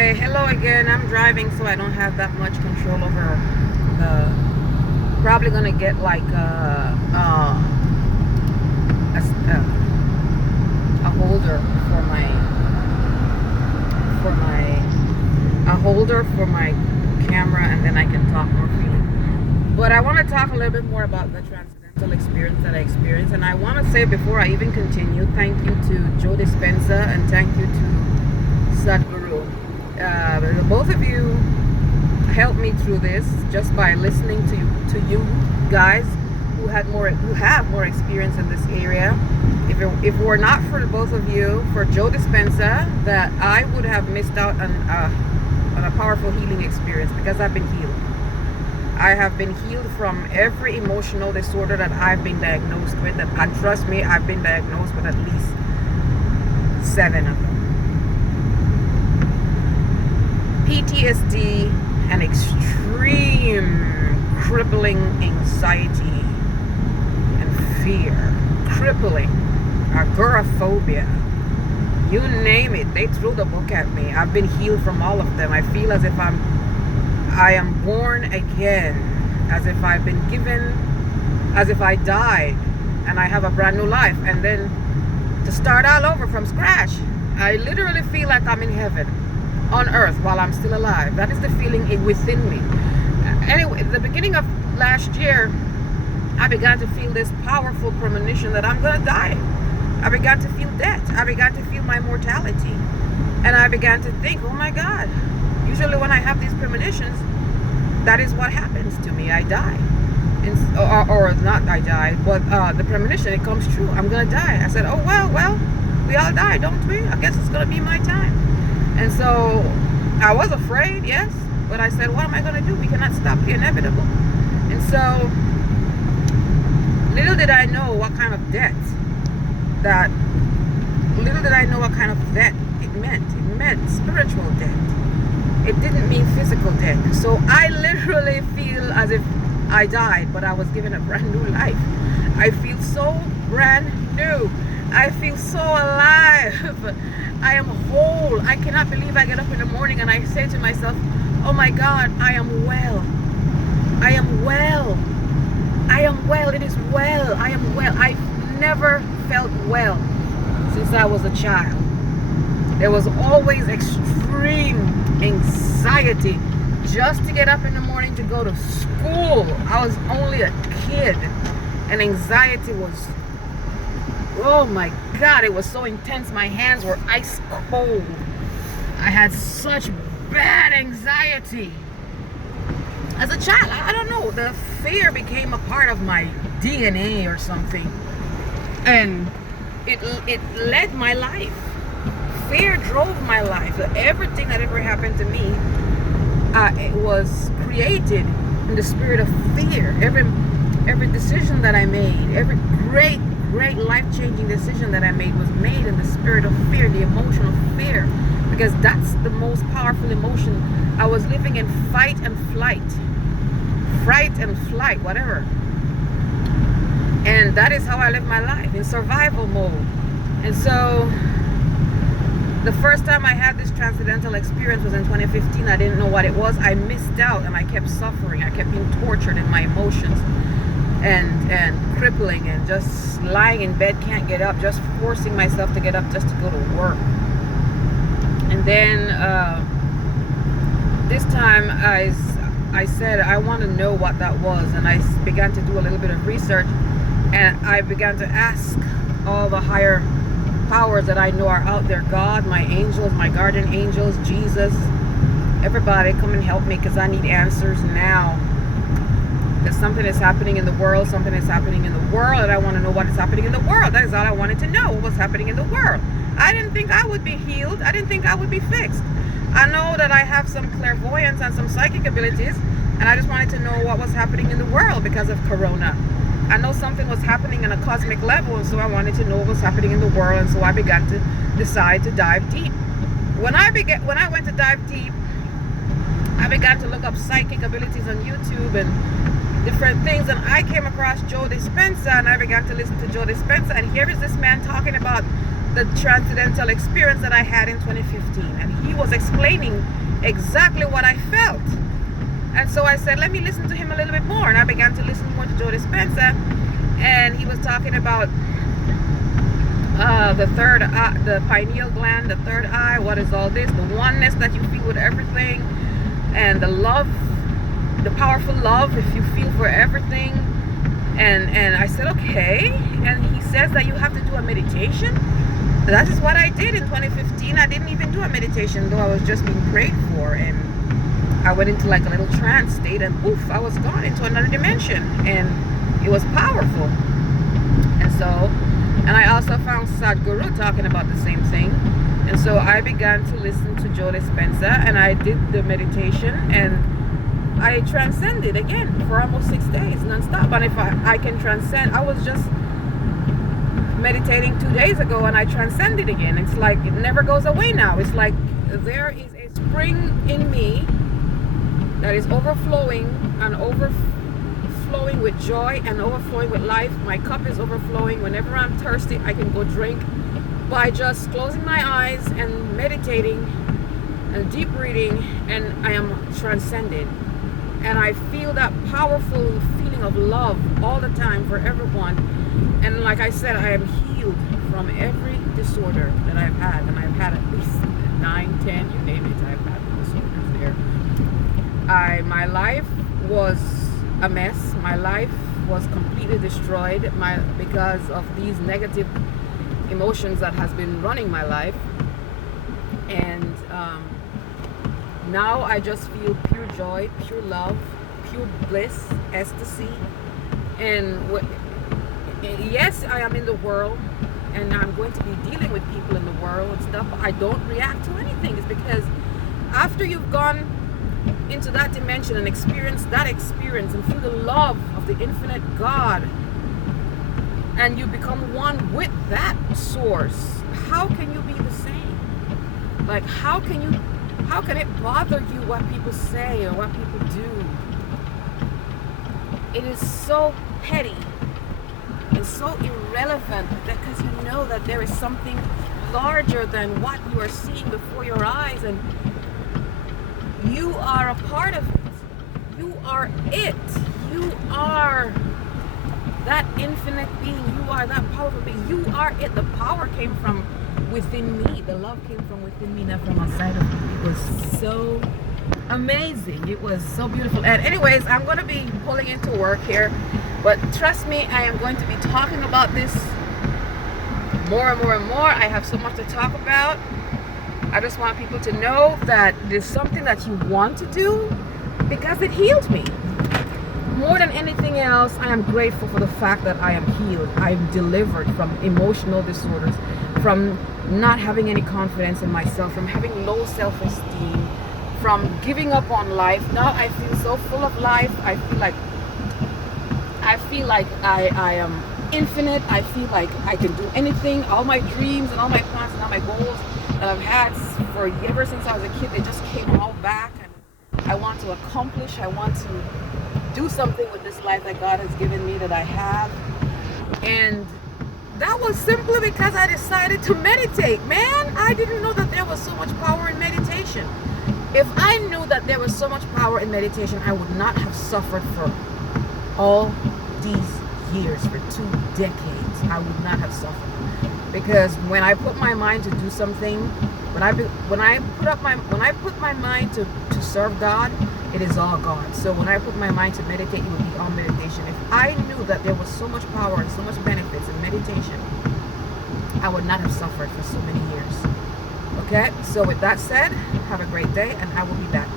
Okay, hello again. I'm driving, so I don't have that much control over the. Probably gonna get like a holder for my a holder for my camera, and then I can talk more freely. But I want to talk a little bit more about the transcendental experience that I experienced, and I want to say before I even continue, thank you to Joe Dispenza and thank you to Sadhguru. Both of you helped me through this just by listening to you guys who have more experience in this area. If it were not for the both of you, for Joe Dispenza, that I would have missed out on a powerful healing experience, because I've been healed. I have been healed from every emotional disorder that I've been diagnosed with, and trust me, I've been diagnosed with at least 7 of them. PTSD and extreme crippling anxiety and fear, crippling agoraphobia, you name it, they threw the book at me. I've been healed from all of them. I feel as if I am born again, as if I've been given, as if I died and I have a brand new life, and then to start all over from scratch. I literally feel like I'm in heaven on earth while I'm still alive. That is the feeling within me. Anyway, at the beginning of last year, I began to feel this powerful premonition that I'm gonna die. I began to feel death. I began to feel my mortality. And I began to think, oh my God, usually when I have these premonitions, that is what happens to me. I die. And, or not I die, but the premonition, it comes true. I'm gonna die. I said, oh well, we all die, don't we? I guess it's gonna be my time. And so I was afraid, yes, but I said, what am I going to do? We cannot stop the inevitable. And so little did I know what kind of death it meant. It meant spiritual death. It didn't mean physical death. So I literally feel as if I died, but I was given a brand new life. I feel so brand new. I feel so alive. I am whole. I cannot believe I get up in the morning and I say to myself, oh my God, I am well. I am well. I am well. It is well. I am well. I never felt well since I was a child. There was always extreme anxiety just to get up in the morning to go to school. I was only a kid, and anxiety was, oh my God, it was so intense. My hands were ice cold. I had such bad anxiety. As a child, I don't know, the fear became a part of my DNA or something. And it led my life. Fear drove my life. Everything that ever happened to me, it was created in the spirit of fear. Every decision that I made, every great life-changing decision that I made was made in the spirit of fear, the emotion of fear, because that's the most powerful emotion. I was living in fight and flight, whatever, and that is how I live my life, in survival mode. And so the first time I had this transcendental experience was in 2015. I didn't know what it was. I missed out, and I kept suffering. I kept being tortured in my emotions, and crippling, and just lying in bed, can't get up, just forcing myself to get up just to go to work. And then this time I said I want to know what that was, and I began to do a little bit of research, and I began to ask all the higher powers that I know are out there, God, my angels, my guardian angels, Jesus, everybody, come and help me, because I need answers now. Because something is happening in the world, and I want to know what is happening in the world. That is all I wanted to know, what was happening in the world. I didn't think I would be healed. I didn't think I would be fixed. I know that I have some clairvoyance and some psychic abilities, and I just wanted to know what was happening in the world because of Corona. I know something was happening on a cosmic level, and so I wanted to know what was happening in the world, and so I began to decide to dive deep. When I went to dive deep, I began to look up psychic abilities on YouTube and different things, and I came across Joe Dispenza, and I began to listen to Joe Dispenza, and here is this man talking about the transcendental experience that I had in 2015, and he was explaining exactly what I felt. And so I said, let me listen to him a little bit more, and I began to listen more to Joe Dispenza, and he was talking about the pineal gland, the third eye. What is all this? The oneness that you feel with everything, and the love, the powerful love if you feel for everything. And I said, okay. And he says that you have to do a meditation. That is what I did in 2015. I didn't even do a meditation, though I was just being prayed for, and I went into like a little trance state, and poof, I was gone into another dimension, and it was powerful. And I also found Sadhguru talking about the same thing. And so I began to listen to Joe Dispenza, and I did the meditation, and I transcended again for almost 6 days non-stop. And if I can transcend, I was just meditating 2 days ago, and I transcended again. It's like it never goes away now. It's like there is a spring in me that is overflowing and overflowing with joy and overflowing with life. My cup is overflowing. Whenever I'm thirsty, I can go drink by just closing my eyes and meditating and deep breathing, and I am transcended. And I feel that powerful feeling of love all the time for everyone. And like I said, I am healed from every disorder that I've had, and I've had at least 9, 10, you name it, I've had disorders there. My life was a mess. My life was completely destroyed because of these negative emotions that has been running my life. And now I just feel pure joy, pure love, pure bliss, ecstasy. And yes, I am in the world, and I'm going to be dealing with people in the world and stuff, but I don't react to anything. It's because after you've gone into that dimension and experience that experience and feel the love of the infinite God, and you become one with that source, how can you be the same? Like, how can it bother you what people say or what people do? It is so petty and so irrelevant, because you know that there is something larger than what you are seeing before your eyes, and you are a part of it. You are it. You are that infinite being. You are that powerful being. You are it. The power came from within me. The love came from within me, not from outside of me. It was so amazing. It was so beautiful. And anyways, I'm going to be pulling into work here, but trust me, I am going to be talking about this more and more and more. I have so much to talk about. I just want people to know that there's something that you want to do, because it healed me. More than anything else, I am grateful for the fact that I am healed. I'm delivered from emotional disorders, from not having any confidence in myself, from having low self-esteem, from giving up on life. Now I feel so full of life. I feel like I am infinite. I feel like I can do anything. All my dreams and all my plans and all my goals that I've had for ever since I was a kid, they just came all back, and I want to accomplish. I want to do something with this life that God has given me, that I have. And that was simply because I decided to meditate. Man, I didn't know that there was so much power in meditation. If I knew that there was so much power in meditation, I would not have suffered for all these years, for 2 decades. I would not have suffered. Because when I put my mind to do something, when I put my mind to serve God, it is all God. So when I put my mind to meditate, it will be all meditation. If I knew that there was so much power and so much benefits in meditation, I would not have suffered for so many years. Okay, so with that said, have a great day, and I will be back.